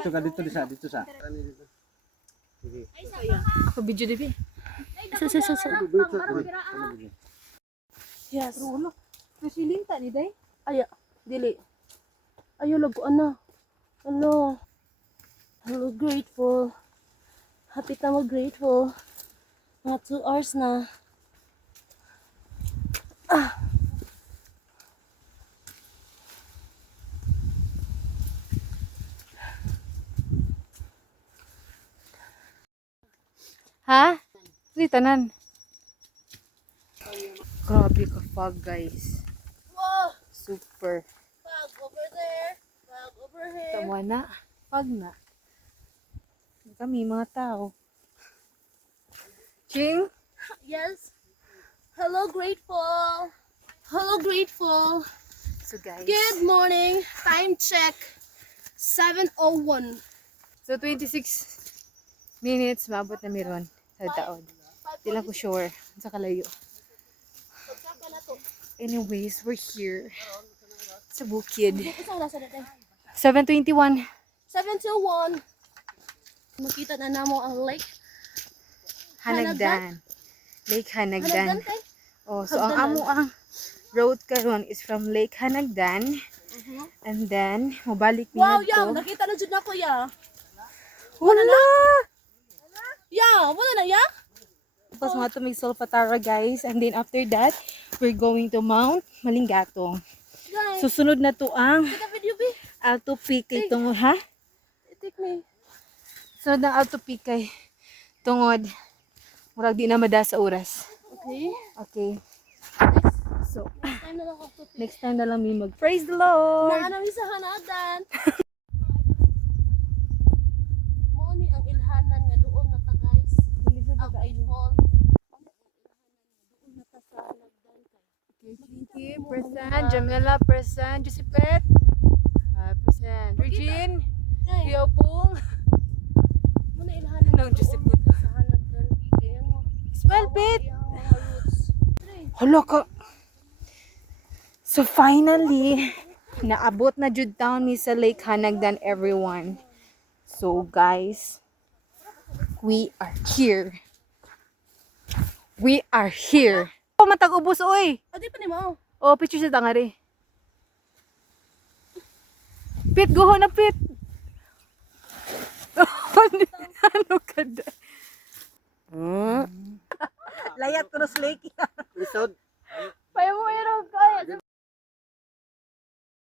dito ka dito sa. Ako video dibi. Sa. Yes. Rulo. Nasilinta ni day. Aya, dili. Ayo lago ana. Ano? Hello, grateful. Happy tamo grateful. Mga 2 hours na. Ha? Di tanan. Grabe ka fog, guys. Wow! Super. Fog over there. Fog over here. Tama na. Fog na. Kami mga tao. Ching? Yes. Hello, grateful. Hello, grateful. So guys. Good morning. Time check. 7:01. So 26 minutes maabot na miron sa taon. Di lang ko sure sa kalayo. Anyways, we're here sa bukid. Isa na sa dati. 7:21. 7:01. Makita na namo ang lake. Hanagdan. Lake Hanagdan. Hanagdan kay? Oh, so ang amo ang road karon is from Lake Hanagdan. And then mobalik ni Wow, ngadto. yang nakita na jud nako ya. Wala na. Ya, wala na ya? Tapos mga tumig Solfatara, guys. And then after that, we're going to Mount Malingato. Guys, Susunod na to ang kita video bi. Alto Peak kay tungod, ha? Take me. Sunod ng Alto Peak kay tungod. Murag di na mada sa oras. Okay. Okay. So, Time na lang ako to. next time na lang may mag-praise the Lord. Naanami sa hanadan. Mo ni ang ilhanan nga doon na ta guys. Ang Eiffel. Doon na ta sa Hanagdan kay. Kiki, present. Jamila, present. Josepet. Present. Regine. Kay, Kiopong. mo na ilhanan Nang nga Joseph doon na ta sa Hanagdan. Kay ano? Smell bit. Iyang mga roots. Hala ka. So finally, naabot na jud town ni sa Lake Hanagdan, everyone. So guys, we are here. We are here. Oh, matag ubos oy. Adi pa ni mo. Oh, picture sa tangari. Pit, guho na pit. Ano ka da? Layat ko na sa lake. Lisod. Paya mo yan.